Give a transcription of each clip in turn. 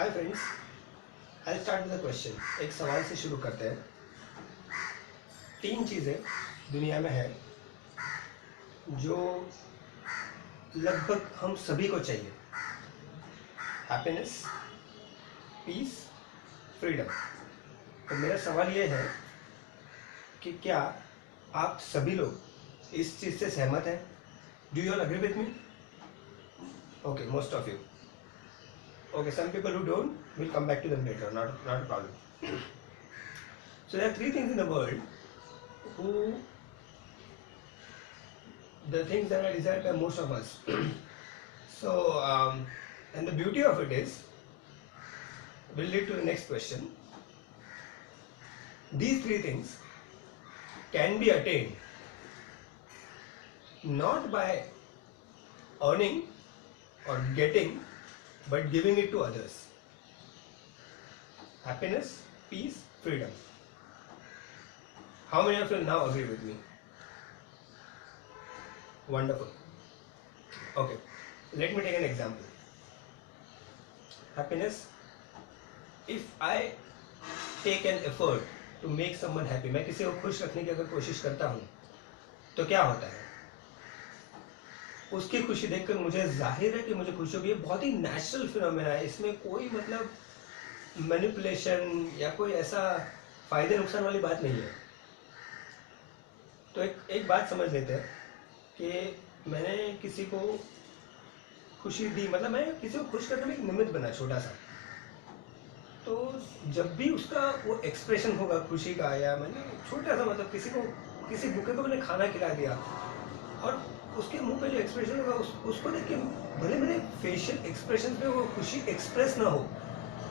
Hi friends, I start with a question. एक सवाल से शुरू करते हैं। 3 चीज़ें दुनिया में है जो लगभग हम सभी को चाहिए: हैप्पीनेस, पीस, फ्रीडम। तो मेरा सवाल ये है कि क्या आप सभी लोग इस चीज़ से सहमत हैं? Do you all agree with me? Okay, most of you. Okay, some people who don't, we'll come back to them later, not a problem. So there are 3 things in the world who, the things that are desired by most of us. So and the beauty of it is, will lead to the next question. These 3 things can be attained not by earning or getting, but giving it to others. Happiness, peace, freedom. How many of you now agree with me? Wonderful. Okay, let me take an example. Happiness. If I take an effort to make someone happy, मैं किसी को खुश रखने की अगर कोशिश करता हूँ तो क्या होता है? उसकी खुशी देखकर मुझे जाहिर है कि मुझे खुशी होगी। ये बहुत ही नेचुरल फिनोमेना है, इसमें कोई मतलब मैनिपुलेशन या कोई ऐसा फायदे नुकसान वाली बात नहीं है। तो एक बात समझ लेते हैं कि मैंने किसी को खुशी दी, मतलब मैं किसी को खुश करने में एक निमित्त बना छोटा सा। तो जब भी उसका वो एक्सप्रेशन होगा खुशी का, या मैंने छोटा सा मतलब किसी भूखे को मैंने खाना खिला दिया और उसके मुंह पे जो एक्सप्रेशन होगा उसको देख के भले मेरे फेशियल एक्सप्रेशन पे वो खुशी एक्सप्रेस ना हो,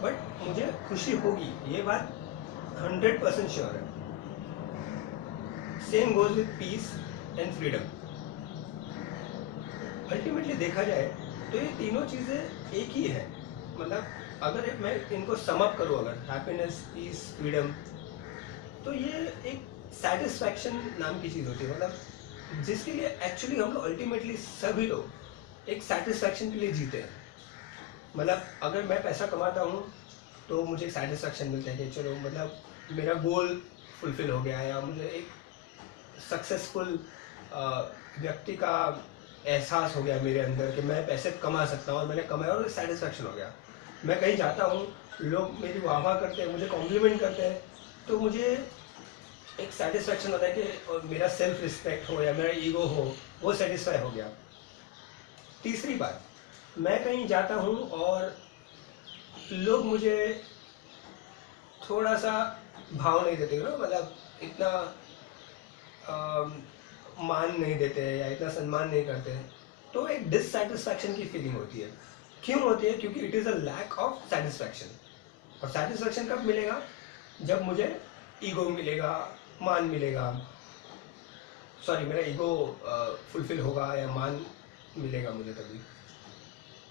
बट मुझे खुशी होगी, ये बात 100% श्योर है। Same goes with peace and freedom. Ultimately देखा जाए तो ये तीनों चीज़ें एक ही है। मतलब अगर मैं इनको सम अप करूँ, अगर हैप्पीनेस, पीस, फ्रीडम, तो ये एक सेटिस्फैक्शन नाम की चीज़ होती है। मतलब जिसके लिए एक्चुअली हम लोग अल्टीमेटली सभी लोग एक सेटिस्फैक्शन के लिए जीते हैं। मतलब अगर मैं पैसा कमाता हूँ तो मुझे एक सेटिस्फैक्शन मिलता है कि चलो मतलब मेरा गोल फुलफिल हो गया, या मुझे एक सक्सेसफुल व्यक्ति का एहसास हो गया मेरे अंदर कि मैं पैसे कमा सकता हूँ और मैंने कमाया और सेटिस्फैक्शन हो गया। मैं कहीं जाता हूँ, लोग मेरी वाह करते हैं, मुझे कॉम्प्लीमेंट करते हैं, तो मुझे एक सेटिस्फैक्शन होता है कि मेरा सेल्फ रिस्पेक्ट हो या मेरा ईगो हो, वो सेटिस्फाई हो गया। तीसरी बात, मैं कहीं जाता हूँ और लोग मुझे थोड़ा सा भाव नहीं देते, ना मतलब इतना मान नहीं देते या इतना सम्मान नहीं करते, तो एक डिससेटिस्फैक्शन की फीलिंग होती है। क्यों होती है? क्योंकि it is a lack of satisfaction. और सेटिस्फैक्शन कब मिलेगा? जब मुझे ईगो मिलेगा, मान मिलेगा, सॉरी मेरा ईगो फुलफिल होगा या मान मिलेगा मुझे तभी।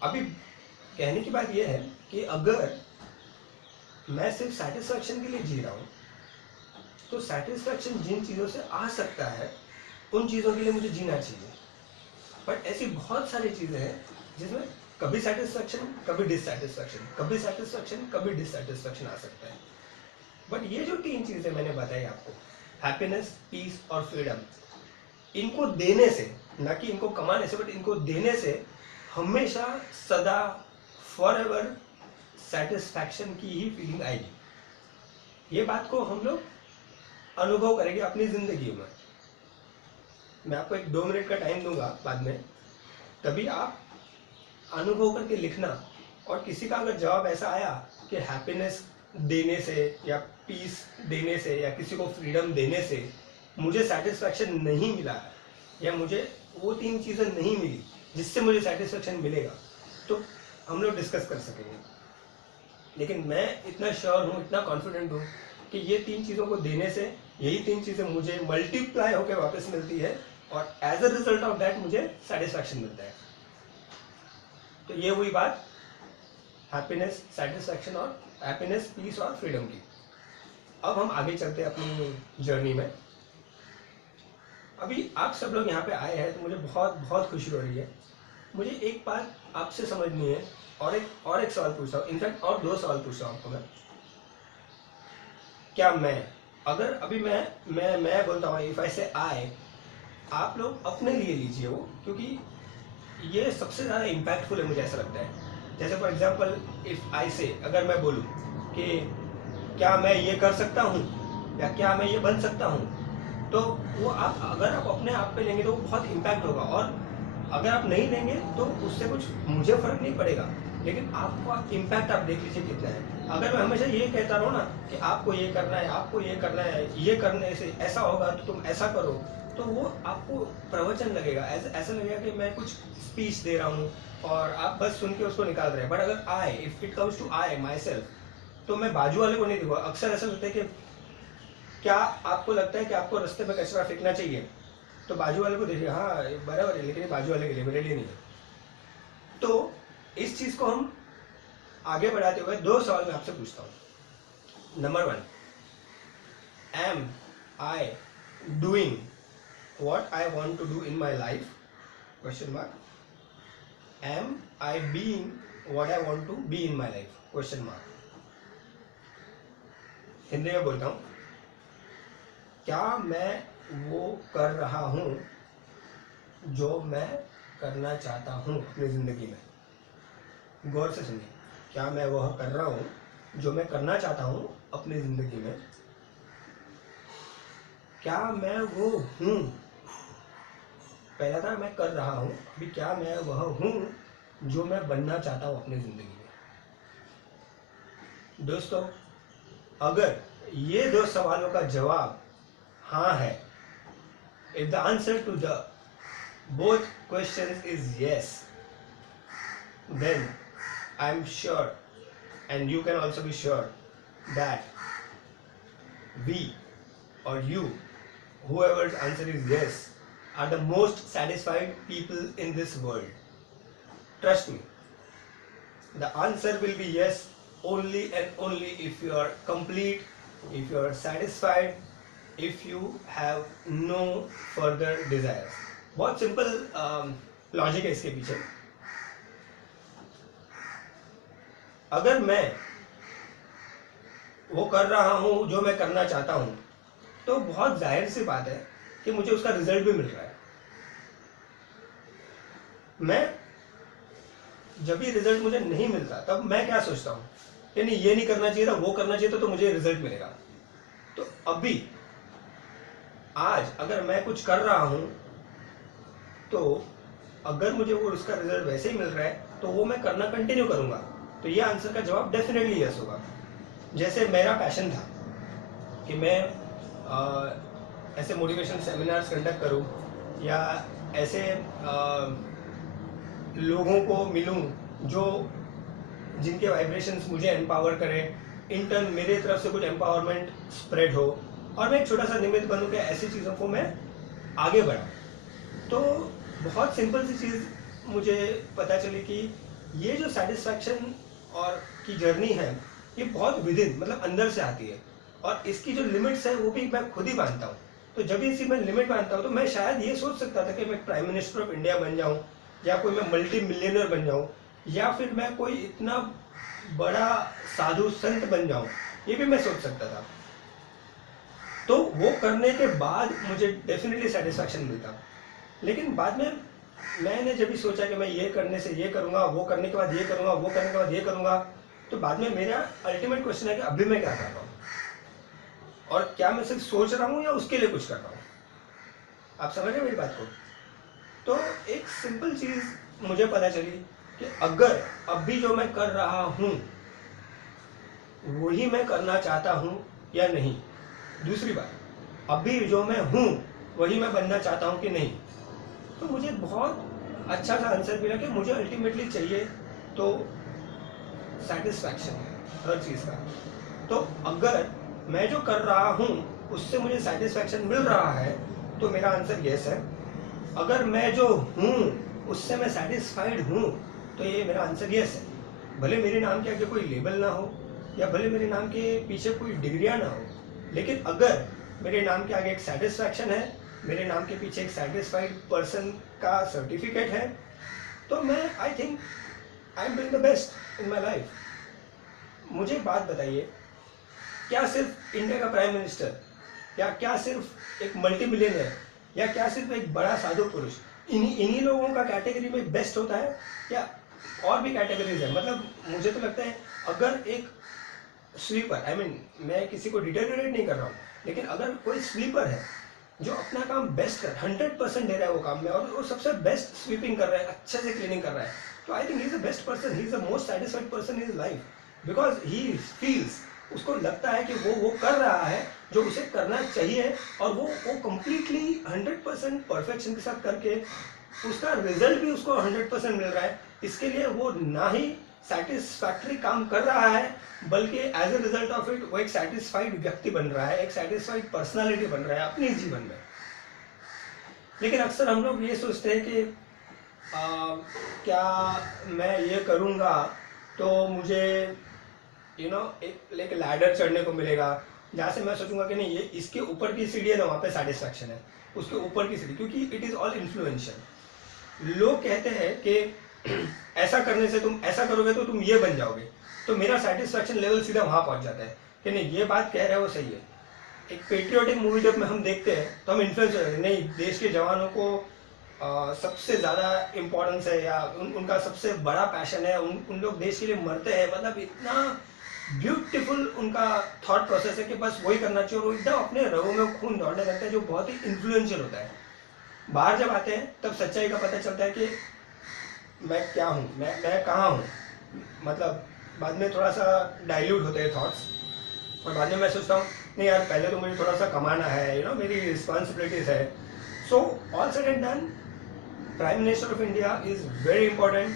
अभी कहने की बात यह है कि अगर मैं सिर्फ सेटिस्फैक्शन के लिए जी रहा हूँ, तो सेटिस्फैक्शन जिन चीज़ों से आ सकता है उन चीज़ों के लिए मुझे जीना चाहिए। बट ऐसी बहुत सारी चीज़ें हैं जिसमें कभी सेटिस्फैक्शन, कभी डिससेटिस्फैक्शन, कभी सेटिस्फैक्शन, कभी डिससेटिस्फैक्शन आ सकता है। बट ये जो 3 चीज़ें मैंने बताई आपको, हैप्पीनेस, पीस और फ्रीडम, इनको देने से, ना कि इनको कमाने से, बट इनको देने से हमेशा सदा फॉरएवर सेटिस्फैक्शन की ही फीलिंग आएगी। ये बात को हम लोग अनुभव करेंगे अपनी ज़िंदगी में। मैं आपको एक 2 मिनट का टाइम दूंगा बाद में, तभी आप अनुभव करके लिखना। और किसी का अगर जवाब ऐसा आया कि हैप्पीनेस देने से या पीस देने से या किसी को फ्रीडम देने से मुझे सेटिस्फैक्शन नहीं मिला, या मुझे वो 3 चीज़ें नहीं मिली जिससे मुझे सेटिस्फैक्शन मिलेगा, तो हम लोग डिस्कस कर सकेंगे। लेकिन मैं इतना श्योर हूँ, इतना कॉन्फिडेंट हूँ कि ये 3 चीज़ों को देने से यही 3 चीज़ें मुझे मल्टीप्लाई होकर वापस मिलती है, और as a result of that मुझे सेटिस्फैक्शन मिलता है। तो ये हुई बात हैप्पीनेस, सेटिस्फैक्शन और हैप्पीनेस, पीस और फ्रीडम की। अब हम आगे चलते हैं अपनी जर्नी में। अभी आप सब लोग यहाँ पे आए हैं तो मुझे बहुत बहुत खुशी हो रही है। मुझे एक बात आपसे समझनी है और एक सवाल पूछता हूँ, इनफैक्ट और दो सवाल पूछता हूँ आपको मैं। क्या मैं, अगर अभी मैं बोलता हूँ इफ आई से आई, आप लोग अपने लिए लीजिए वो, क्योंकि ये सबसे ज़्यादा इम्पैक्टफुल है मुझे ऐसा लगता है। जैसे फॉर एग्जाम्पल इफ आई से, अगर मैं बोलूँ कि क्या मैं ये कर सकता हूँ या क्या मैं ये बन सकता हूँ, तो वो आप अगर आप अपने आप पे लेंगे तो वो बहुत इम्पैक्ट होगा, और अगर आप नहीं लेंगे तो उससे कुछ मुझे फर्क नहीं पड़ेगा, लेकिन आपका इम्पैक्ट आप देख लीजिए कितना है। अगर मैं हमेशा ये कहता रहूँ ना कि आपको ये करना है, आपको ये करना है, ये करने से ऐसा होगा तो तुम ऐसा करो, तो वो आपको प्रवचन लगेगा, ऐसा लगेगा कि मैं कुछ स्पीच दे रहा हूँ और आप बस सुन के उसको निकाल रहे हैं। बट अगर I, if it comes to I myself, तो मैं बाजू वाले को नहीं देखूंगा। अक्सर ऐसा होता है कि क्या आपको लगता है कि आपको रास्ते में कचरा फेंकना चाहिए, तो बाजू वाले को देखिए, हाँ बराबर है, लेकिन ये बाजू वाले के लिए, मेरे लिए नहीं है। तो इस चीज को हम आगे बढ़ाते हुए दो सवाल मैं आपसे पूछता हूँ। Number 1, am I doing what I want to do in my life, question mark, am I being what I want to be in my life, question mark। Hindi में बोलता हूँ, क्या मैं वो कर रहा हूँ जो मैं करना चाहता हूँ अपनी जिंदगी में। गौर से सुनिए, क्या मैं वह कर रहा हूँ जो मैं करना चाहता हूँ अपनी जिंदगी में, क्या मैं वो हूँ। पहला था मैं कर रहा हूँ, अभी क्या मैं वह हूँ जो मैं बनना चाहता हूँ अपनी जिंदगी में। दोस्तों, अगर ये दो सवालों का जवाब हाँ है, if the answer to the both questions is yes, then I'm sure, and you can also be sure, that we or you, whoever's answer is yes, are the most satisfied people in this world. Trust me, the answer will be yes only and only if you are complete, if you are satisfied, if you have no further desires. बहुत simple logic है इसके पीछे। अगर मैं वो कर रहा हूँ जो मैं करना चाहता हूँ, तो बहुत जाहिर सी बात है कि मुझे उसका रिजल्ट भी मिल रहा है। मैं जब भी रिजल्ट मुझे नहीं मिलता तब मैं क्या सोचता हूँ कि नहीं, ये नहीं करना चाहिए था, वो करना चाहिए तो मुझे रिजल्ट मिलेगा। तो अभी आज अगर मैं कुछ कर रहा हूँ, तो अगर मुझे वो उसका रिजल्ट वैसे ही मिल रहा है तो वो मैं करना कंटिन्यू करूंगा। तो ये आंसर का जवाब डेफिनेटली यस होगा। जैसे मेरा पैशन था कि मैं ऐसे मोटिवेशन सेमिनार्स कंडक्ट करूं, या ऐसे लोगों को मिलूं जो जिनके वाइब्रेशंस मुझे एम्पावर करें, इंटर्न मेरे तरफ से कुछ एम्पावरमेंट स्प्रेड हो, और मैं एक छोटा सा निमित्त बनूं कि ऐसी चीज़ों को मैं आगे बढ़ाऊं। तो बहुत सिंपल सी चीज़ मुझे पता चली कि ये जो सेटिस्फैक्शन और की जर्नी है, ये बहुत विदिन, मतलब अंदर से आती है, और इसकी जो लिमिट्स है वो भी मैं खुद ही बांधता हूँ। तो जब इसकी मैं लिमिट बांधता हूँ तो मैं शायद ये सोच सकता था कि मैं प्राइम मिनिस्टर ऑफ इंडिया बन जाऊँ, या कोई मैं मल्टी मिलियनर बन जाऊँ, या फिर मैं कोई इतना बड़ा साधु संत बन जाऊँ, ये भी मैं सोच सकता था। तो वो करने के बाद मुझे डेफिनेटली सेटिस्फैक्शन मिलता। लेकिन बाद में मैंने जब भी सोचा कि मैं ये करने से ये करूँगा, वो करने के बाद ये करूँगा, वो करने के बाद ये करूँगा, तो बाद में मेरा अल्टीमेट क्वेश्चन है कि अभी मैं क्या कर रहा हूँ, और क्या मैं सिर्फ सोच रहा हूँ या उसके लिए कुछ कर रहा हूँ। आप समझ रहे मेरी बात को? तो एक सिंपल चीज़ मुझे पता चली कि अगर अभी जो मैं कर रहा हूँ वही मैं करना चाहता हूँ या नहीं। दूसरी बात, अभी जो मैं हूँ वही मैं बनना चाहता हूँ कि नहीं। तो मुझे बहुत अच्छा सा आंसर मिला कि मुझे अल्टीमेटली चाहिए तो सेटिस्फैक्शन हर चीज़ का। तो अगर मैं जो कर रहा हूँ उससे मुझे सेटिस्फैक्शन मिल रहा है तो मेरा आंसर यस है। अगर मैं जो हूँ उससे मैं सेटिस्फाइड हूँ तो ये मेरा आंसर यस है। भले मेरे नाम के आगे कोई लेबल ना हो, या भले मेरे नाम के पीछे कोई डिग्रियाँ ना हो, लेकिन अगर मेरे नाम के आगे एक सेटिस्फैक्शन है, मेरे नाम के पीछे एक सेटिस्फाइड पर्सन का सर्टिफिकेट है, तो मैं I think I am doing the best in my life. मुझे एक बात बताइए, क्या सिर्फ इंडिया का प्राइम मिनिस्टर, या क्या सिर्फ एक मल्टी मिलियनर, या क्या सिर्फ एक बड़ा साधु पुरुष, इन्हीं लोगों का कैटेगरी में बेस्ट होता है, या और भी कैटेगरीज है? मतलब मुझे तो लगता है अगर एक स्वीपर, आई मीन मैं किसी को डिटेरियोरेट नहीं कर रहा हूँ, लेकिन अगर कोई स्वीपर है जो अपना काम बेस्ट कर 100% दे रहा है वो काम में, और वो सबसे बेस्ट स्वीपिंग कर रहा है, अच्छे से क्लीनिंग कर रहा है, तो I think he is the best person, he is the most satisfied person in life, because he feels, उसको लगता है कि वो कर रहा है जो उसे करना चाहिए, और वो कंप्लीटली 100% परफेक्शन के साथ करके उसका रिजल्ट भी उसको 100% मिल रहा है। इसके लिए वो ना ही सेटिस्फैक्टरी काम कर रहा है, बल्कि as a result of it वो एक सेटिस्फाइड व्यक्ति बन रहा है, एक सेटिस्फाइड पर्सनालिटी बन रहा है अपने जीवन में। लेकिन अक्सर हम लोग ये सोचते हैं कि क्या मैं ये करूँगा तो मुझे एक लैडर चढ़ने को मिलेगा, जहाँ से मैं सोचूंगा कि नहीं, ये इसके ऊपर की सीढ़ी है ना, वहाँ पे सेटिस्फैक्शन है, उसके ऊपर की सीढ़ी, क्योंकि इट इज़ ऑल इन्फ्लुएंशियल। लोग कहते हैं कि ऐसा करने से तुम ऐसा करोगे तो तुम ये बन जाओगे, तो मेरा सेटिस्फैक्शन लेवल सीधा वहाँ पहुँच जाता है कि नहीं, ये बात कह रहा है वो सही है। एक पेट्रियोटिक मूवी जब हम देखते हैं तो हम इन्फ्लुएंस हो जाते हैं, नहीं, देश के जवानों को सबसे ज़्यादा इम्पोर्टेंस है, या उनका सबसे बड़ा पैशन है, उन लोग देश के लिए मरते हैं, मतलब इतना ब्यूटीफुल उनका थॉट प्रोसेस है कि बस वही करना चाहिए, और वो एकदम अपने रगों में खून दौड़ने लगता है, जो बहुत ही इन्फ्लुएंशियल होता है। बाहर जब आते हैं तब सच्चाई का पता चलता है कि मैं क्या हूँ, मैं कहाँ हूँ, मतलब बाद में थोड़ा सा डाइल्यूट होते हैं थॉट्स, और बाद में मैं सोचता हूँ नहीं यार, पहले तो मुझे थोड़ा सा कमाना है, मेरी रिस्पॉन्सिबिलिटीज है। So all said and done, prime minister of India is very important,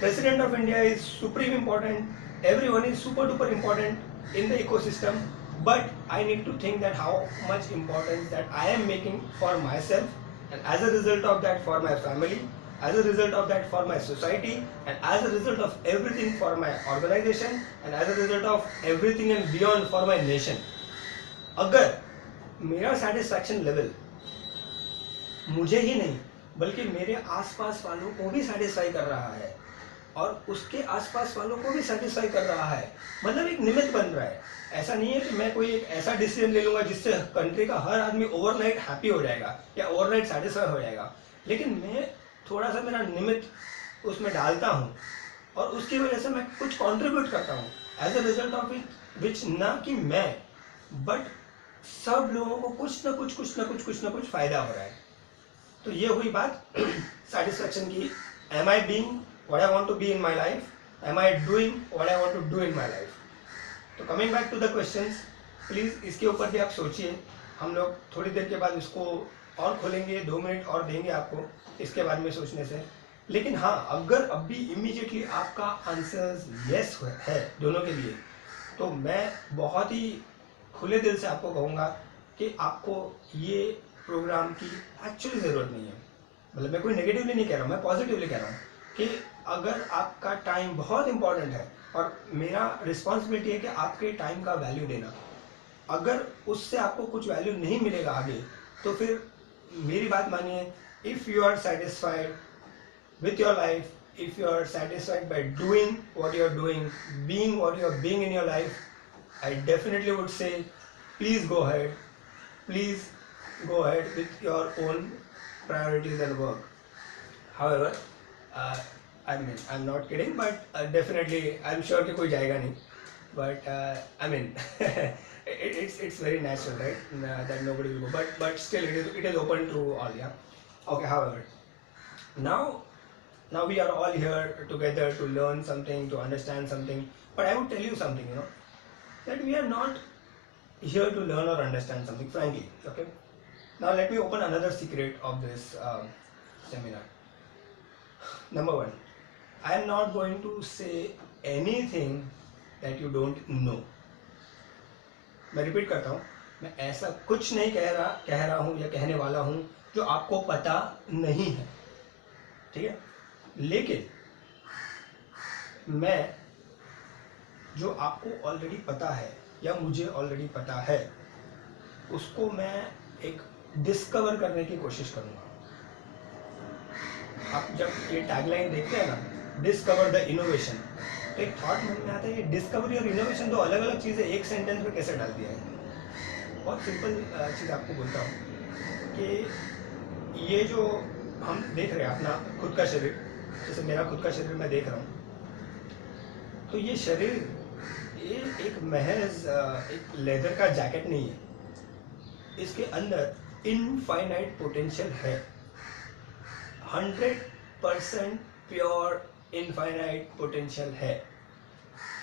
president of India is supreme important, everyone is super duper important in the ecosystem, but I need to think that how much importance that I am making for myself, and as a result of that for my family, as a result of that for my society, and as a result of everything for my organization, and as a result of everything and beyond for my nation. अगर मेरा satisfaction level मुझे ही नहीं बल्कि मेरे आसपास वालों को भी सेटिस्फाई कर रहा है, और उसके आसपास वालों को भी सेटिस्फाई कर रहा है, मतलब एक निमित्त बन रहा है। ऐसा नहीं है कि मैं कोई एक ऐसा डिसीजन ले लूँगा जिससे कंट्री का हर आदमी ओवरनाइट हैप्पी हो जाएगा या ओवरनाइट सेटिस्फाई हो जाएगा, लेकिन मैं थोड़ा सा मेरा निमित्त उसमें डालता हूँ, और उसकी वजह से मैं कुछ कॉन्ट्रीब्यूट करता हूँ as a result of it, which ना कि मैं, बट सब लोगों को कुछ ना कुछ फायदा हो रहा है। तो ये हुई बात सेटिस्फैक्शन की। Am I being what I want to be in my life? Am I doing what I want to do in my life? तो coming back to the questions, please इसके ऊपर भी आप सोचिए। हम लोग थोड़ी देर के बाद इसको और खोलेंगे, 2 मिनट और देंगे आपको इसके बारे में सोचने से। लेकिन हाँ, अगर अभी इमीडिएटली आपका आंसर्स यस है दोनों के लिए, तो मैं बहुत ही खुले दिल से आपको कहूँगा कि आपको ये प्रोग्राम की एक्चुअली ज़रूरत नहीं है। मतलब मैं कोई नेगेटिवली नहीं कह रहा हूँ, मैं पॉजिटिवली कह रहा हूँ कि अगर आपका टाइम बहुत इंपॉर्टेंट है, और मेरा रिस्पॉन्सिबिलिटी है कि आपके टाइम का वैल्यू देना, अगर उससे आपको कुछ वैल्यू नहीं मिलेगा आगे, तो फिर मेरी बात मानिए, if you are satisfied with your life, if you are satisfied by doing what you are doing, being what you are being in your life, I definitely would say please go ahead, please go ahead with your own priorities and work. However, I mean, I'm not kidding, but definitely I'm sure कि कोई जाएगा नहीं, but I mean it's very natural, right, that nobody will go, but still it is open to all, yeah. Okay, however, now we are all here together to learn something, to understand something, but I would tell you something, that we are not here to learn or understand something, frankly, okay. Now let me open another secret of this seminar. Number 1, I am not going to say anything that you don't know. मैं repeat करता हूँ, मैं ऐसा कुछ नहीं कह रहा हूँ या कहने वाला हूँ जो आपको पता नहीं है, ठीक है। लेकिन मैं जो आपको ऑलरेडी पता है या मुझे ऑलरेडी पता है, उसको मैं एक डिस्कवर करने की कोशिश करूँगा। आप जब ये टैगलाइन देखते हैं ना, डिस्कवर द इनोवेशन। तो एक थॉट मन में आता है, ये डिस्कवरी और इनोवेशन दो अलग अलग चीज़ें एक सेंटेंस में कैसे डाल दिया है। बहुत सिंपल चीज़ आपको बोलता हूँ कि ये जो हम देख रहे हैं अपना खुद का शरीर, जैसे मेरा खुद का शरीर मैं देख रहा हूँ, तो ये शरीर ये एक महज एक लेदर का जैकेट नहीं है, इसके अंदर इनफाइनाइट पोटेंशियल है, 100% प्योर इनफाइनाइट पोटेंशियल है।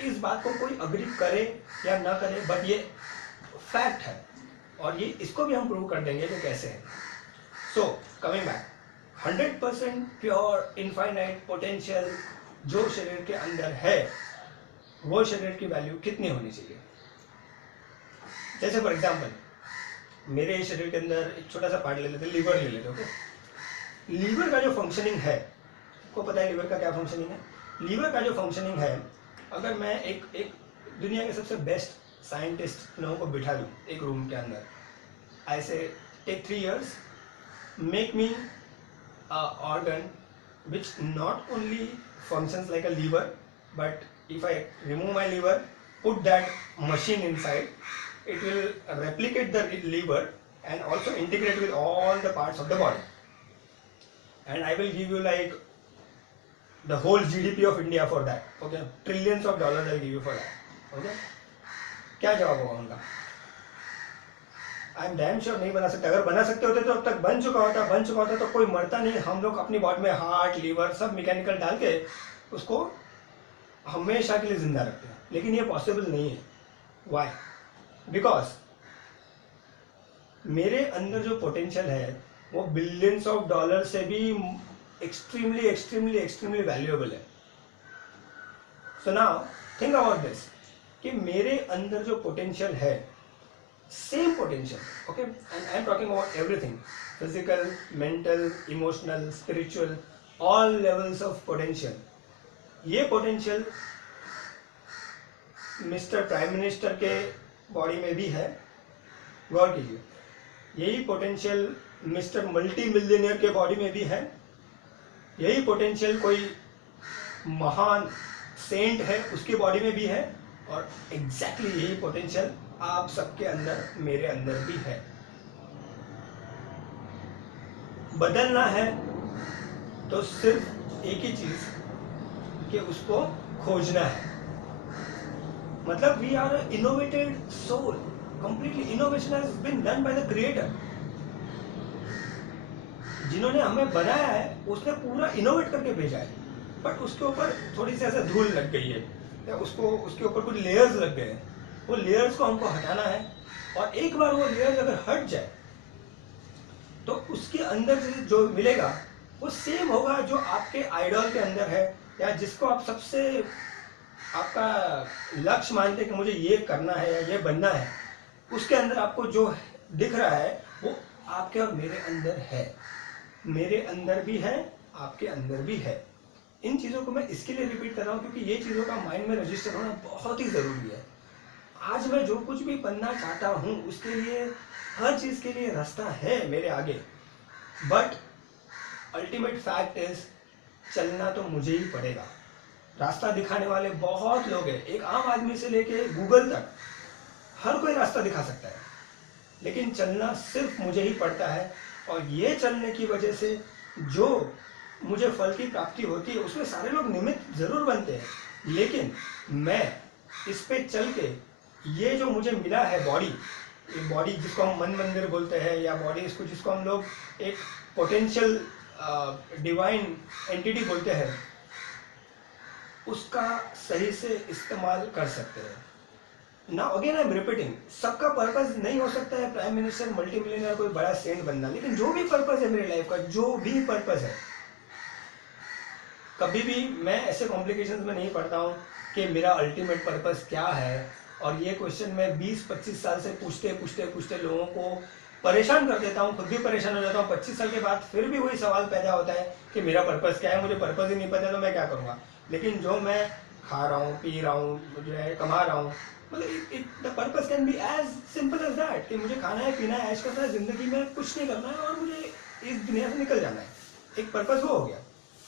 इस बात को कोई अग्री करे या ना करे, बट ये फैक्ट है, और ये इसको भी हम प्रूव कर देंगे कि कैसे है। So coming back, 100% pure infinite potential जो शरीर के अंदर है, वो शरीर की वैल्यू कितनी होनी चाहिए। जैसे फॉर एग्जाम्पल मेरे शरीर के अंदर एक छोटा सा पार्ट ले लेते, लीवर ले लेते। ओके, लीवर का जो फंक्शनिंग है, आपको पता है लीवर का क्या फंक्शनिंग है। लीवर का जो फंक्शनिंग है, अगर मैं एक दुनिया के सबसे बेस्ट साइंटिस्ट लोगों को बिठा दूँ एक रूम के अंदर, I say take 3 years, make me organ which not only functions like a liver, but if I remove my liver, put that machine inside, it will replicate the liver and also integrate with all the parts of the body, and I will give you like the whole GDP of India for that. Okay, trillions of dollars I'll give you for that. Okay, क्या जवाब होगा उनका? I am damn sure नहीं बना सकते। अगर बना सकते होते तो अब तक बन चुका होता तो कोई मरता नहीं। हम लोग अपनी बॉडी में हार्ट, लीवर सब मैकेनिकल डाल के उसको हमेशा के लिए जिंदा रखते हैं, लेकिन ये पॉसिबल नहीं है। व्हाई? बिकॉज मेरे अंदर जो पोटेंशियल है वो बिलियंस ऑफ डॉलर से भी एक्सट्रीमली एक्सट्रीमली एक्सट्रीमली वैल्यूएबल है। So now think about this कि मेरे अंदर जो पोटेंशियल है, same potential, okay, and I am talking about everything, physical, mental, emotional, spiritual, all levels of potential. ये potential मिस्टर प्राइम मिनिस्टर के body में भी है, गौर कीजिए। यही पोटेंशियल मिस्टर मल्टी मिलियनियर के बॉडी में भी है, यही पोटेंशियल कोई महान सेंट है उसकी बॉडी में भी है, और एग्जैक्टली यही पोटेंशियल आप सबके अंदर, मेरे अंदर भी है। बदलना है तो सिर्फ एक ही चीज कि उसको खोजना है। मतलब we are innovated soul, completely innovation has been done by the creator. जिन्होंने हमें बनाया है उसने पूरा इनोवेट करके भेजा है, बट उसके ऊपर थोड़ी सी ऐसे धूल लग गई है या उसके ऊपर कुछ लेयर्स लग गए हैं। वो लेयर्स को हमको हटाना है, और एक बार वो लेयर्स अगर हट जाए तो उसके अंदर से जो मिलेगा वो सेम होगा जो आपके आइडल के अंदर है, या जिसको आप सबसे आपका लक्ष्य मानते हैं कि मुझे ये करना है या ये बनना है, उसके अंदर आपको जो दिख रहा है वो आपके और मेरे अंदर है। मेरे अंदर भी है, आपके अंदर भी है। इन चीज़ों को मैं इसके लिए रिपीट कर रहा हूँ क्योंकि ये चीज़ों का माइंड में रजिस्टर होना बहुत ही ज़रूरी है। आज मैं जो कुछ भी बनना चाहता हूँ उसके लिए, हर चीज़ के लिए रास्ता है मेरे आगे, बट अल्टीमेट फैक्ट इज चलना तो मुझे ही पड़ेगा। रास्ता दिखाने वाले बहुत लोग हैं, एक आम आदमी से लेके गूगल तक हर कोई रास्ता दिखा सकता है, लेकिन चलना सिर्फ मुझे ही पड़ता है। और ये चलने की वजह से जो मुझे फल की प्राप्ति होती है उसमें सारे लोग निमित्त जरूर बनते हैं, लेकिन मैं इस पे चल के ये जो मुझे मिला है बॉडी, ये बॉडी जिसको हम मन मंदिर बोलते हैं, या बॉडी इसको जिसको हम लोग एक पोटेंशियल डिवाइन एंटिटी बोलते हैं, उसका सही से इस्तेमाल कर सकते हैं। Now again I am repeating, सबका पर्पस नहीं हो सकता है प्राइम मिनिस्टर, मल्टी मिलियनर, कोई बड़ा सेंट बनना, लेकिन जो भी पर्पस है मेरी लाइफ का, जो भी पर्पस है, कभी भी मैं ऐसे कॉम्प्लिकेशंस में नहीं पड़ता हूँ कि मेरा अल्टीमेट पर्पस क्या है। और ये क्वेश्चन मैं 20-25 साल से पूछते लोगों को परेशान कर देता हूँ, खुद भी परेशान हो जाता हूँ। 25 साल के बाद फिर भी वही सवाल पैदा होता है कि मेरा पर्पस क्या है, मुझे पर्पस ही नहीं पता तो मैं क्या करूँगा। लेकिन जो मैं खा रहा हूँ, पी रहा हूँ, जो है कमा रहा हूँ, मतलब the purpose can be as simple as that कि मुझे खाना है, पीना है, ऐश करना है, जिंदगी में कुछ नहीं करना है और मुझे इस दुनिया से निकल जाना है। एक पर्पस वो हो गया।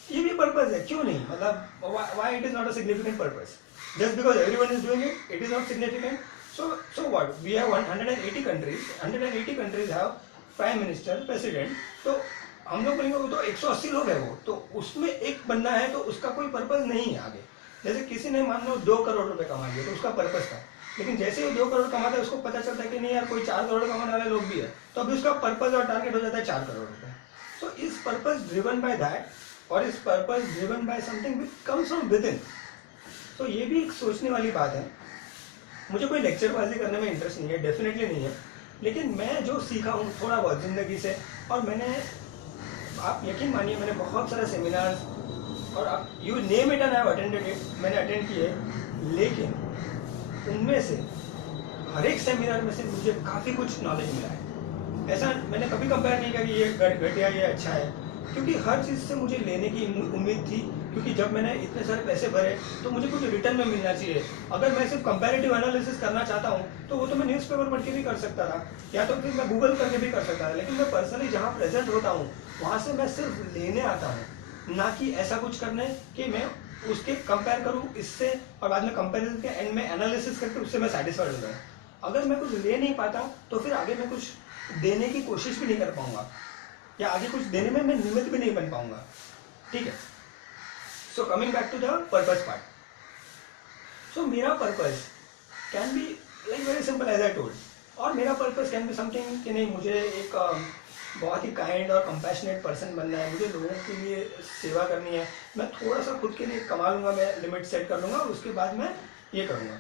ये भी पर्पस है, क्यों नहीं, मतलब why it is not a significant purpose, just because everyone is doing it, it is not significant. So what, we have 180 countries have prime minister, president. तो हम लोग बोलेंगे वो तो 180 लोग है, वो तो उसमें एक बंदा है तो उसका कोई पर्पस नहीं है आगे. जैसे किसी ने मान लो 2 करोड़ रुपए कमा लिए तो उसका पर्पस था, लेकिन जैसे ही 2 करोड़ कमाता है उसको पता चलता है कि नहीं यार, कोई 4 करोड़ कमाने वाले लोग भी है, तो अभी उसका पर्पस और टारगेट हो जाता है 4 करोड़ रुपए. So is purpose driven by that, और is purpose driven by something which comes from within. तो ये भी एक सोचने वाली बात है. मुझे कोई लेक्चरबाजी करने में इंटरेस्ट नहीं है, डेफिनेटली नहीं है, लेकिन मैं जो सीखा हूँ थोड़ा बहुत ज़िंदगी से, और मैंने, आप यकीन मानिए मैंने बहुत सारे सेमिनार्स, और आप you name it and I have attended it, मैंने अटेंड किए, लेकिन उनमें से हर एक सेमिनार में से मुझे काफ़ी कुछ नॉलेज मिला है. ऐसा मैंने कभी कंपेयर नहीं किया कि ये घटिया ये अच्छा है, क्योंकि हर चीज़ से मुझे लेने की उम्मीद थी, क्योंकि जब मैंने इतने सारे पैसे भरे तो मुझे कुछ रिटर्न में मिलना चाहिए. अगर मैं सिर्फ कंपैरेटिव एनालिसिस करना चाहता हूँ तो वो तो मैं न्यूज़पेपर पढ़ के भी कर सकता था, या तो फिर मैं गूगल करके भी कर सकता था, लेकिन मैं पर्सनली जहाँ प्रेजेंट होता हूँ वहाँ से मैं सिर्फ लेने आता हूँ, ना कि ऐसा कुछ करने कि मैं उसके कंपेयर करूँ इससे, और बाद में कंपेरिजन के एंड में एनालिसिस करके उससे मैं सेटिस्फाइड हो जाऊँ. अगर मैं कुछ ले नहीं पाता तो फिर आगे मैं कुछ देने की कोशिश भी नहीं कर पाऊंगा, या आगे कुछ देने में मैं निमित्त भी नहीं बन पाऊंगा. ठीक है. So coming back to the purpose part. So मेरा purpose can be like very simple as I told, और मेरा पर्पस कैन बी समथिंग कि नहीं, मुझे एक बहुत ही काइंड और कंपैशनेट पर्सन बनना है, मुझे लोगों के लिए सेवा करनी है, मैं थोड़ा सा खुद के लिए कमा लूँगा, मैं लिमिट सेट कर लूँगा, उसके बाद मैं ये करूँगा.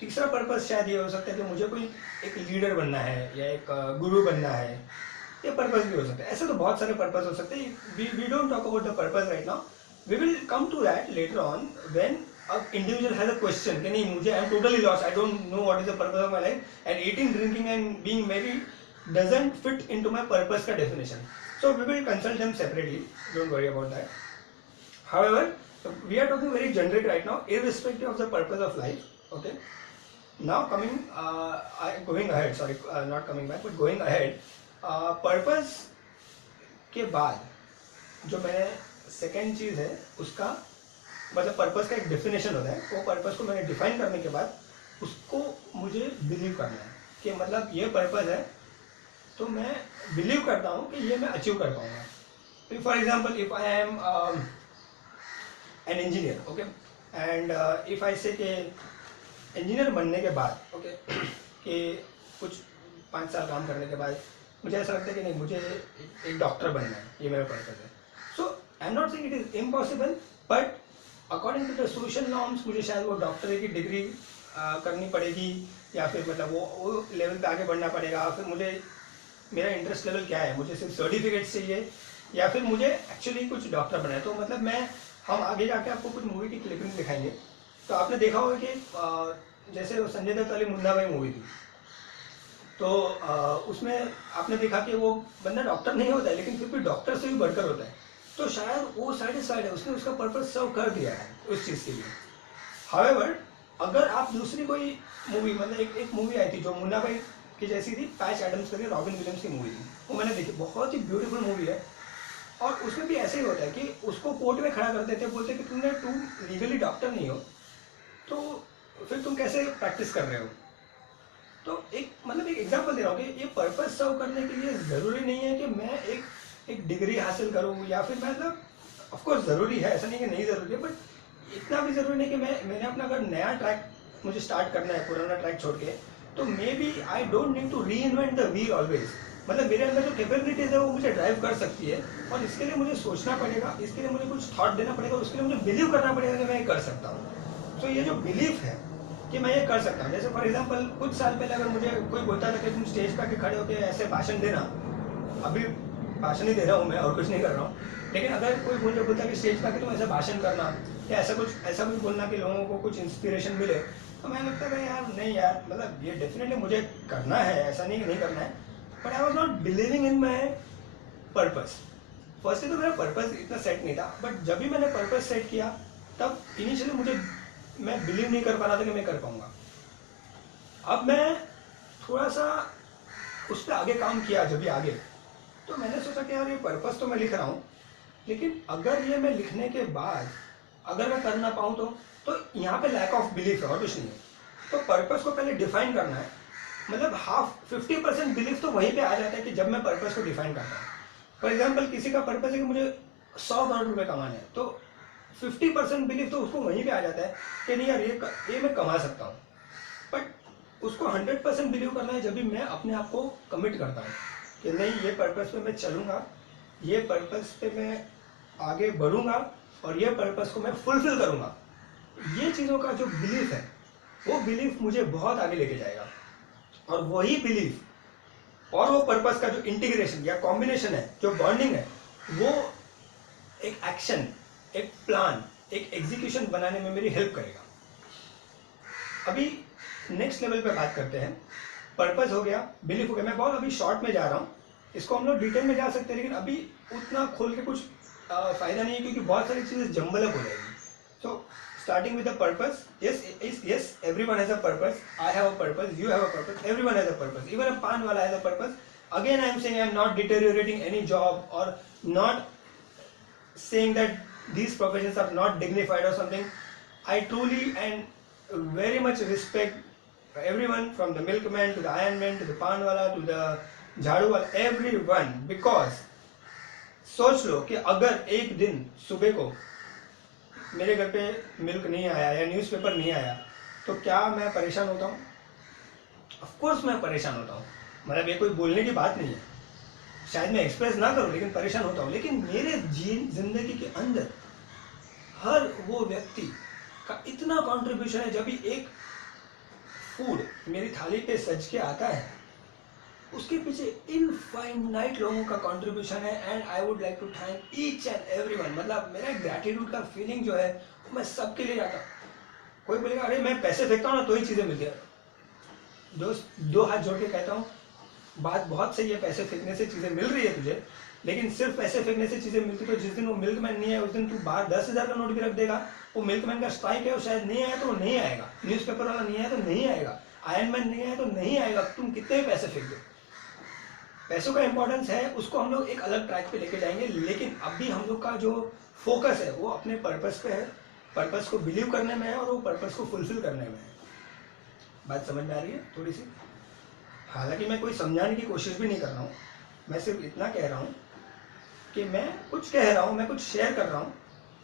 तीसरा पर्पस शायद ये हो सकता है कि मुझे कोई एक लीडर बनना है या एक गुरु बनना है, ये पर्पस भी हो सकता है. ऐसे तो बहुत सारे पर्पस हो सकते हैं. We don't talk about the purpose right now, we will come to that later on when a individual has a question कि नहीं, मुझे I am totally lost, I don't know what is the purpose of my life, and eating drinking and being married doesn't fit into my purpose का definition. So we will consult them separately, don't worry about that. However, we are talking very generic right now, irrespective of the purpose of life. Okay. Now going ahead, sorry, not coming back, but going ahead, purpose के बाद जो मैंने second चीज़ है उसका, मतलब purpose का एक definition होता है, वो पर्पस को मैंने डिफाइन करने के बाद उसको मुझे बिलीव करना है कि मतलब ये पर्पस है, तो मैं बिलीव करता हूँ कि ये मैं अचीव कर पाऊँगा. For example, if I am an engineer, okay, and if I से कि इंजीनियर बनने के बाद, ओके, कि कुछ 5 साल काम करने के बाद मुझे ऐसा लगता है कि नहीं, मुझे एक डॉक्टर बनना है, ये मेरा पर्पस है. So I am not saying it is impossible, but according to the social norms मुझे शायद वो डॉक्टर की डिग्री करनी पड़ेगी, या फिर मतलब वो लेवल पे आगे बढ़ना पड़ेगा. फिर मुझे मेरा इंटरेस्ट लेवल क्या है, मुझे सिर्फ सर्टिफिकेट चाहिए या फिर मुझे एक्चुअली कुछ डॉक्टर बनना है. तो मतलब हम आगे जाके आपको कुछ मूवी की क्लिपिंग दिखाएंगे. तो आपने देखा होगा कि जैसे संजय दत्त वाली मुन्ना भाई मूवी थी, तो उसमें आपने देखा कि वो बंदा डॉक्टर नहीं होता है, लेकिन फिर भी डॉक्टर से भी बढ़कर होता है. तो शायद वो सेटिस्फाइड है, उसने उसका पर्पस सर्व कर दिया है उस चीज़ के लिए. हाउएवर, अगर आप दूसरी कोई मूवी, मतलब एक मूवी आई थी जो मुन्ना भाई की जैसी थी, पैच एडम्स करके रॉबिन विलियम्स की मूवी थी, वो मैंने देखी, बहुत ही ब्यूटीफुल मूवी है. और उसमें भी ऐसे ही होता है कि उसको कोर्ट में खड़ा कर देते हैं, बोलते हैं कि तुम लीगली डॉक्टर नहीं हो, तो फिर तुम कैसे प्रैक्टिस कर रहे हो. तो एक एग्जांपल दे रहा हूँ कि ये पर्पस सर्व करने के लिए ज़रूरी नहीं है कि मैं एक डिग्री हासिल करूँ, या फिर मतलब ऑफ कोर्स ज़रूरी है, ऐसा नहीं कि नहीं ज़रूरी है, बट इतना भी ज़रूरी नहीं कि मैंने अपना अगर नया ट्रैक मुझे स्टार्ट करना है पुराना ट्रैक छोड़ के, तो maybe I don't need to reinvent the wheel always. मतलब मेरे अंदर जो कैपेबिलिटीज़ है वो मुझे ड्राइव कर सकती है, और इसके लिए मुझे सोचना पड़ेगा, इसके लिए मुझे कुछ थॉट देना पड़ेगा, उसके लिए मुझे बिलीव करना पड़ेगा कि मैं ये कर सकता हूँ. तो ये जो बिलीफ है कि मैं ये कर सकता हूँ, जैसे फॉर एग्जांपल कुछ साल पहले अगर मुझे कोई बोलता था कि तुम स्टेज पर आके खड़े होकर ऐसे भाषण देना, अभी भाषण ही दे रहा हूँ मैं और कुछ नहीं कर रहा हूँ, लेकिन अगर कोई मुझे बोलता है कि स्टेज पर आके तुम ऐसा भाषण करना या ऐसा कुछ बोलना कि लोगों को कुछ इंस्पिरेशन मिले, तो मैं लगता है यार नहीं यार, मतलब ये डेफिनेटली मुझे करना है, ऐसा नहीं कि नहीं करना है, but I was not believing in my purpose. Firstly तो मेरा पर्पस इतना सेट नहीं था, बट जब भी मैंने पर्पस सेट किया तब इनिशियली मैं बिलीव नहीं कर पा रहा था कि मैं कर पाऊंगा. अब मैं थोड़ा सा उस पर आगे काम किया जब भी आगे, तो मैंने सोचा कि यार ये पर्पस तो मैं लिख रहा हूँ, लेकिन अगर ये मैं लिखने के बाद अगर मैं कर ना पाऊँ तो यहाँ पे लैक ऑफ बिलीफ है और कुछ नहीं है। तो पर्पस को पहले डिफाइन करना है, मतलब 50% बिलीफ तो वहीं पे आ जाता है कि जब मैं पर्पस को डिफाइन करता हूँ। फॉर एग्जाम्पल किसी का पर्पस है कि मुझे 100 करोड़ रुपए कमाने हैं, तो 50% बिलीफ तो उसको वहीं पे आ जाता है कि नहीं यार ये मैं कमा सकता हूँ। बट उसको 100% बिलीव करना है जब भी मैं अपने आप को कमिट करता हूँ कि नहीं ये पर्पस पे मैं चलूँगा, ये पर्पस पे मैं आगे बढ़ूँगा और ये पर्पस को मैं फुलफिल करूँगा। ये चीज़ों का जो बिलीफ है वो बिलीफ मुझे बहुत आगे लेके जाएगा। और वही बिलीफ और वो पर्पस का जो इंटीग्रेशन या कॉम्बिनेशन है, जो बॉन्डिंग है, वो एक एक्शन, एक प्लान, एक एग्जीक्यूशन बनाने में मेरी हेल्प करेगा। अभी नेक्स्ट लेवल पे बात करते हैं। पर्पस हो गया, बिलीफ हो गया। मैं बहुत अभी शॉर्ट में जा रहा हूँ, इसको हम लोग डिटेल में जा सकते हैं, लेकिन अभी उतना खोल के कुछ फायदा नहीं है क्योंकि बहुत सारी चीज़ें जम्बल अप हो जाएगी। सो starting with the purpose, yes, everyone has a purpose. I have a purpose, you have a purpose, everyone has a purpose, even a pan wala has a purpose. Again I am saying I am not deteriorating any job or not saying that these professions are not dignified or something. I truly and very much respect everyone, from the milkman to the ironman to the pan wala to the झाड़ू वाला, everyone, because सोच लो कि अगर एक दिन सुबह को मेरे घर पे मिल्क नहीं आया या न्यूज़पेपर नहीं आया तो क्या मैं परेशान होता हूँ? ऑफ कोर्स मैं परेशान होता हूँ, मतलब ये कोई बोलने की बात नहीं है, शायद मैं एक्सप्रेस ना करूँ लेकिन परेशान होता हूँ। लेकिन मेरे जिंदगी के अंदर हर वो व्यक्ति का इतना कंट्रीब्यूशन है। जब भी एक फूड मेरी थाली पे सज के आता है उसके पीछे इनफाइनाइट लोगों का कंट्रीब्यूशन है। And I would like to thank each and everyone. मतलब मेरा ग्रैटिट्यूड का फीलिंग जो है वो मैं सबके लिए आता हूँ। कोई बोलेगा अरे मैं पैसे फेंकता हूँ ना तो ही चीज़ें मिलती है। दोस्त, दो हाथ जोड़ के कहता हूँ, बात बहुत सही है, पैसे फेंकने से चीज़ें मिल रही है तुझे, लेकिन सिर्फ पैसे फेंकने से चीज़ें मिलती तो जिस दिन वो मिल्कमैन नहीं है उस दिन तू बाहर 10,000 का नोट भी रख देगा। वो मिल्कमैन का स्ट्राइक है, वो शायद नहीं आया तो वो नहीं आएगा, न्यूज़पेपर वाला नहीं आया तो नहीं आएगा, आयरन मैन नहीं आया तो नहीं आएगा, तुम कितने भी पैसे फेंक दो। पैसों का इंपॉर्टेंस है, उसको हम लोग एक अलग ट्रैक पे लेके जाएंगे। लेकिन अभी हम लोग का जो फोकस है वो अपने पर्पस पे है, पर्पस को बिलीव करने में है और वो पर्पस को फुलफिल करने में है। बात समझ में आ रही है थोड़ी सी? हालांकि मैं कोई समझाने की कोशिश भी नहीं कर रहा हूँ, मैं सिर्फ इतना कह रहा हूँ कि मैं कुछ कह रहा हूँ, मैं कुछ शेयर कर रहा हूँ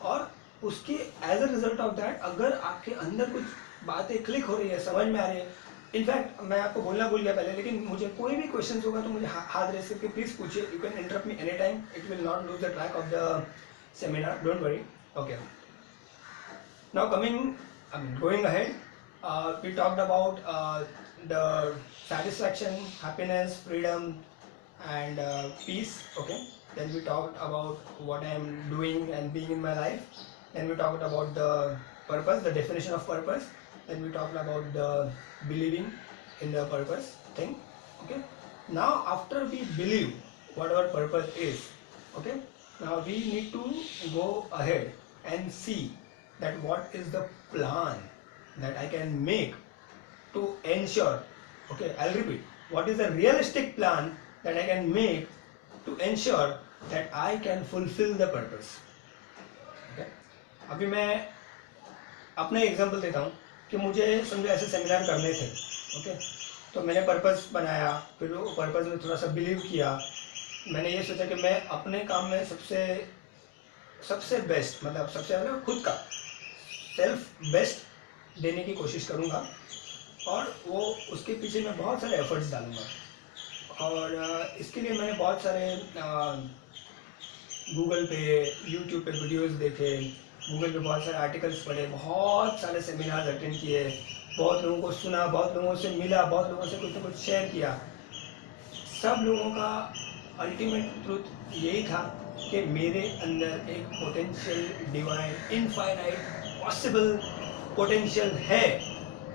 और उसके as a result of that अगर आपके अंदर कुछ बातें क्लिक हो रही है, समझ में आ रही है। इनफैक्ट मैं आपको बोलना भूल गया पहले, लेकिन मुझे कोई भी क्वेश्चन होगा तो मुझे हाथ रेस करके प्लीज पूछिए। You can interrupt me any time, it will not lose the track of the seminar, don't worry. Okay, now coming going ahead, we talked about the satisfaction, happiness, freedom and peace. Okay, then we talked about what I am doing and being in my life. Then we talked about the purpose, the definition of purpose. Then we talked about the believing in the purpose thing. Okay, now after we believe what our purpose is, okay, now we need to go ahead and see that what is the plan that I can make to ensure, okay, I'll repeat, what is the realistic plan that I can make to ensure that I can fulfill the purpose. Okay, अभी मैं अपना example देता हूँ कि मुझे समझो ऐसे seminar करने थे। ओके, तो मैंने पर्पस बनाया, फिर वो पर्पस में थोड़ा सा बिलीव किया। मैंने ये सोचा कि मैं अपने काम में सबसे बेस्ट, मतलब सबसे खुद का सेल्फ बेस्ट देने की कोशिश करूँगा और वो उसके पीछे मैं बहुत सारे एफर्ट्स डालूँगा। और इसके लिए मैंने बहुत सारे गूगल पे, यूट्यूब पे वीडियोस देखे, गूगल पे बहुत सारे आर्टिकल्स पढ़े, बहुत सारे सेमिनार्स अटेंड किए, बहुत लोगों को सुना, बहुत लोगों से मिला, बहुत लोगों से कुछ ना कुछ शेयर किया। सब लोगों का अल्टीमेट ट्रूथ यही था कि मेरे अंदर एक potential, divine, infinite possible potential है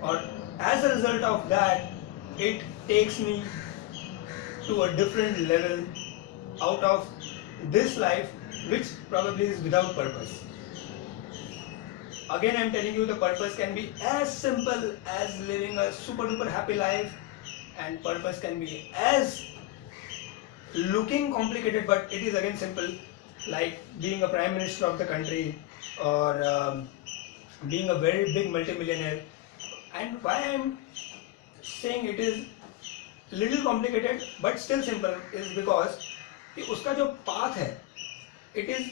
और as a result of that it takes me to a different level out of this life which probably is without purpose. Again I am telling you, the purpose can be as simple as living a super duper happy life, and purpose can be as looking complicated, but it is again simple, like being a prime minister of the country or being a very big multimillionaire. And why I'm saying it is little complicated but still simple is because कि उसका जो path है, it is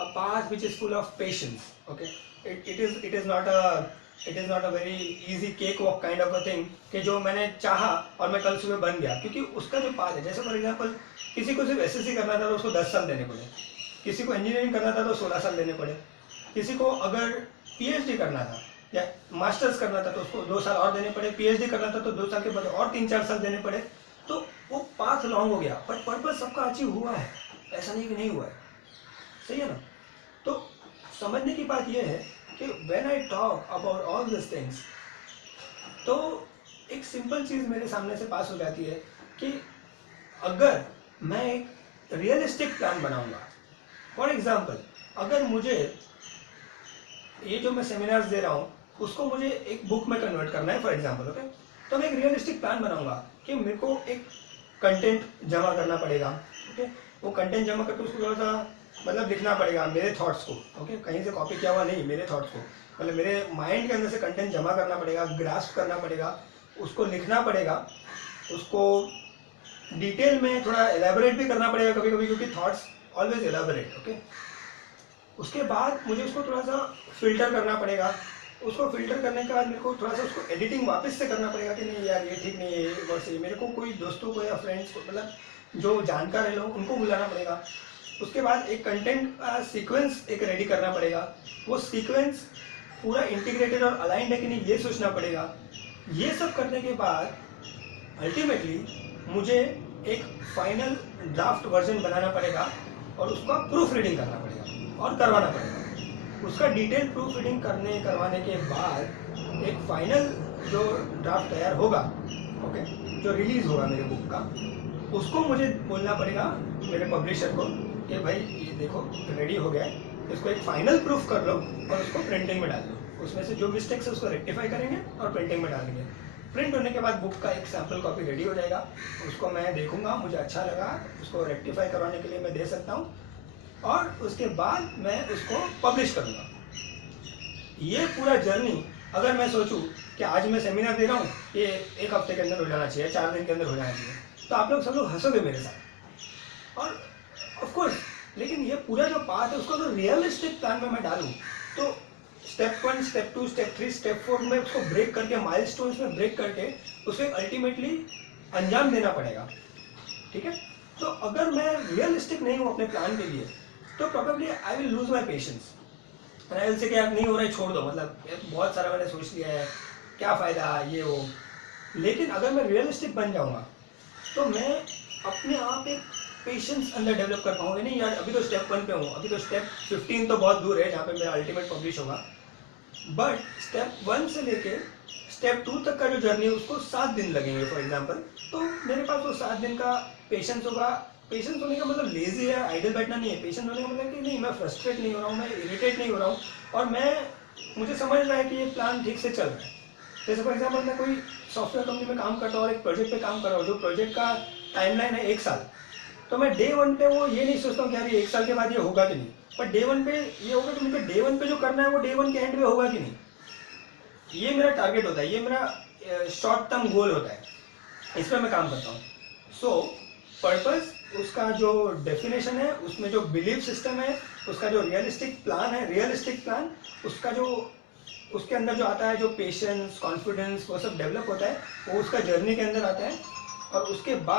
a path which is full of patience. Okay, it is not a very easy cakewalk kind of a thing कि जो मैंने चाहा और मैं कल सुबह बन गया, क्योंकि उसका जो path है, जैसे फॉर एग्जांपल किसी को सिर्फ एसएससी करना था तो उसको 10 साल देने पड़े, किसी को इंजीनियरिंग करना था तो 16 साल देने पड़े, किसी को अगर पीएचडी करना था या मास्टर्स करना था तो उसको 2 साल और देने पड़े, पीएचडी करना था तो 2 साल के बाद और 3-4 साल देने पड़े। तो वो पाथ लॉन्ग हो गया, बट पर्पस सबका अचीव हुआ है, ऐसा नहीं कि नहीं हुआ है। सही है ना? तो समझने की बात यह है कि when I talk about all this things, तो एक सिंपल चीज़ मेरे सामने से पास हो जाती है कि अगर मैं एक रियलिस्टिक प्लान बनाऊंगा, फॉर एग्जाम्पल अगर मुझे ये जो मैं सेमिनार्स दे रहा हूँ उसको मुझे एक बुक में कन्वर्ट करना है फॉर एग्जाम्पल, ओके, तो मैं एक रियलिस्टिक प्लान बनाऊंगा कि मेरे को एक कंटेंट जमा करना पड़ेगा। ओके, वो कंटेंट जमा करके उसको थोड़ा सा मतलब लिखना पड़ेगा मेरे थॉट्स को। ओके, कहीं से कॉपी किया हुआ नहीं, मेरे थॉट्स को, मतलब मेरे माइंड के अंदर से कंटेंट जमा करना पड़ेगा, ग्रास्प करना पड़ेगा, उसको लिखना पड़ेगा, उसको डिटेल में थोड़ा एलेबोरेट भी करना पड़ेगा कभी कभी, क्योंकि थॉट्स ऑलवेज एलेबोरेट। ओके, उसके बाद मुझे उसको थोड़ा सा फिल्टर करना पड़ेगा, उसको फिल्टर करने के बाद मेरे को थोड़ा सा उसको एडिटिंग वापस से करना पड़ेगा कि नहीं यार ये ठीक नहीं है, ये वर्ड सही है। मेरे को कोई दोस्तों को या फ्रेंड्स को, मतलब जो जानकार है लोग, उनको बुलाना पड़ेगा। उसके बाद एक कंटेंट का सीक्वेंस एक रेडी करना पड़ेगा, वो सीक्वेंस पूरा इंटीग्रेटेड और अलाइंड है कि नहीं ये सोचना पड़ेगा। ये सब करने के बाद अल्टीमेटली मुझे एक फाइनल ड्राफ्ट वर्जन बनाना पड़ेगा और उसका प्रूफ रीडिंग करना पड़ेगा और करवाना पड़ेगा। उसका डिटेल प्रूफ रीडिंग करवाने के बाद एक फाइनल जो ड्राफ्ट तैयार होगा, ओके, जो रिलीज होगा मेरे बुक का, उसको मुझे बोलना पड़ेगा मेरे पब्लिशर को कि भाई ये देखो रेडी हो गया है, इसको एक फाइनल प्रूफ कर लो और उसको प्रिंटिंग में डाल दो। उसमें से जो मिस्टेक्स है उसको रेक्टिफाई करेंगे और प्रिंटिंग में डाल देंगे। प्रिंट होने के बाद बुक का एक सैम्पल कॉपी रेडी हो जाएगा, उसको मैं देखूंगा, मुझे अच्छा लगा, उसको रेक्टिफाई करवाने के लिए मैं दे सकता हूँ और उसके बाद मैं उसको पब्लिश करूँगा। ये पूरा जर्नी अगर मैं सोचूं कि आज मैं सेमिनार दे रहा हूँ, ये 1 हफ्ते के अंदर हो जाना चाहिए, 4 दिन के अंदर हो जाना चाहिए, तो आप लोग सब लोग हंसोगे मेरे साथ। और ऑफ कोर्स, लेकिन ये पूरा जो पाथ है उसको अगर रियलिस्टिक प्लान में मैं डालूँ तो स्टेप 1, स्टेप 2, स्टेप 3, स्टेप 4 में उसको ब्रेक करके, माइलस्टोन्स में ब्रेक करके उसे अल्टीमेटली अंजाम देना पड़ेगा। ठीक है? तो अगर मैं रियलिस्टिक नहीं हूँ अपने प्लान के लिए तो probably I will lose my patience, I will say कि यार नहीं हो रहा है, छोड़ दो, मतलब बहुत सारा मैंने सोच लिया है, क्या फ़ायदा ये वो। लेकिन अगर मैं रियलिस्टिक बन जाऊँगा तो मैं अपने आप एक पेशेंस अंदर डेवलप कर पाऊंगा। नहीं यार अभी तो स्टेप 1 पे हूँ, अभी तो स्टेप 15 तो बहुत दूर है जहाँ पे मेरा अल्टीमेट पब्लिश होगा, बट स्टेप 1 से लेके स्टेप 2 तक का जो जर्नी है उसको 7 दिन लगेंगे फॉर एग्जांपल। तो मेरे पास वो 7 दिन का पेशेंस होगा। पेशेंस होने का मतलब लेजी या आइडल बैठना नहीं है, पेशेंस होने का मतलब कि नहीं मैं फ्रस्ट्रेट नहीं हो रहा हूँ, मैं इरिटेट नहीं हो रहा हूँ और मुझे समझ रहा है कि ये प्लान ठीक से चल रहा है। जैसे फॉर एग्जाम्पल मैं कोई सॉफ्टवेयर कंपनी में काम करता हूँ और एक प्रोजेक्ट पे काम कर रहा हूँ, जो प्रोजेक्ट का टाइमलाइन है 1 साल, तो मैं डे 1 पे वो ये नहीं सोचता हूँ कि यार ये 1 साल के बाद ये होगा कि नहीं, पर डे 1 पे ये होगा तो मुझे डे 1 पे जो करना है वो डे 1 के एंड पे होगा कि नहीं, ये मेरा टारगेट होता है, ये मेरा शॉर्ट टर्म गोल होता है, इस पर मैं काम करता हूँ। सो पर्पस, उसका जो डेफिनेशन है, उसमें जो बिलीफ सिस्टम है, उसका जो रियलिस्टिक प्लान है, रियलिस्टिक प्लान, उसका जो उसके अंदर जो आता है, जो पेशेंस, कॉन्फिडेंस, वो सब डेवलप होता है, वो उसका जर्नी के अंदर आता है और उसके बाद